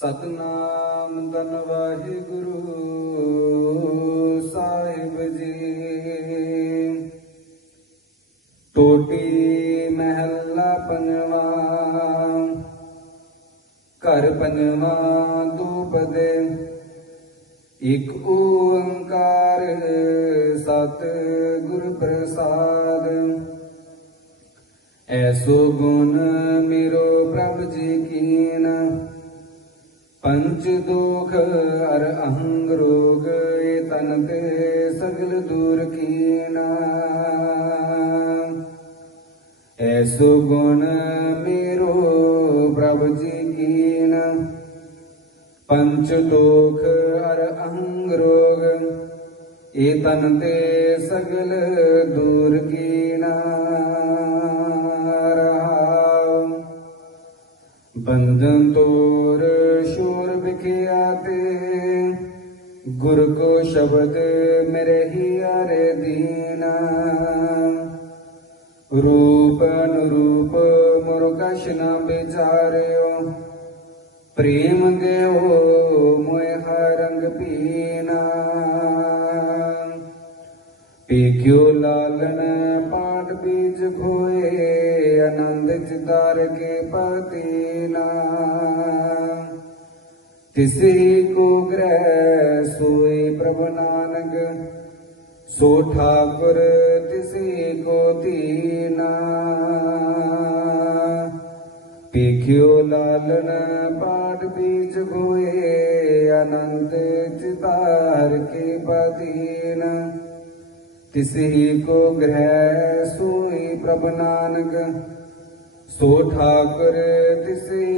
ਸਤਨਾਮ ਦਨ ਵਾਹਿਗੁਰੂ ਸਾਹਿਬ ਜੀ। ਟੋਟੀ ਮਹਿਲਾ ਪੰਜਵਾ, ਘਰ ਪੰਜਵਾ ਦੂਪਦੇ ਇਕ ਓੰਕਾਰ ਸਤ ਗੁਰ ਪ੍ਰਸਾਦ। ਐਸੋ ਗੁਣ ਮੇਰੋ ਪ੍ਰਭ ਜੀ ਕੀਨ। ਪੰਚ ਦੁਖ ਹਰ ਅਹੰਗ ਰੋਗ ਏ ਤਨ ਤੇ ਸਗਲ ਦੂਰ ਕੀਨਾ। ਐਸੋ ਗੁਣ ਮੇਰੋ ਪ੍ਰਭ ਜੀ ਕੀਨ। ਪੰਚ ਦੁਖ ਹਰ ਅਹੰਗ ਰੋਗ ਏ ਤਨ ਤੇ ਸਗਲ ਦੂਰ ਕੀਨਾ। ਰਹਾਉ ਬੰਧਨ ਤੋਰ ਸ਼ੋਰ ਤੇ। ਗੁਰ ਕੋ ਸ਼ਬਦ ਮੇਰੇ ਹੀ ਅਰੇ ਦੀਨਾ। ਰੂਪ ਅਨੁਰੂਪ ਮੋਰ ਕਛ ਨ ਵਿਚਾਰਿਓ। ਪ੍ਰੇਮ ਗਿਓ ਮੋਇ ਹਰੰਗ ਪੀਨਾ। ਪੀਕਿਓ ਲਾਲਨ ਪਾਟ ਬੀਜ ਖੋਏ, ਆਨੰਦ ਚ ਚਿਤਾਰ ਕੇ ਪਤੀਨਾ ਤਿਸੇ ਕੋ ਗ੍ਰਹਿ ਸੋਏ ਪ੍ਰਭ ਨਾਨਕ, ਸੋ ਠਾਕੁਰ ਤਿਸੇ ਕੋ ਦੀਨਾ। ਪੇਖਿਓ ਲਾਲਨ ਪਾਠ ਬੀਜ ਖੋਏ ਆਨੰਦ ਚਿਤਾਰ ਕੇ ਪਤੀਨਾ ਤਿਸਹੀ ਕੋ ਗ੍ਰਹਿ ਸੋਈ ਪ੍ਰਭ ਨਾਨਕ, ਸੋ ਠਾਕੁਰ ਤਿਸਹੀ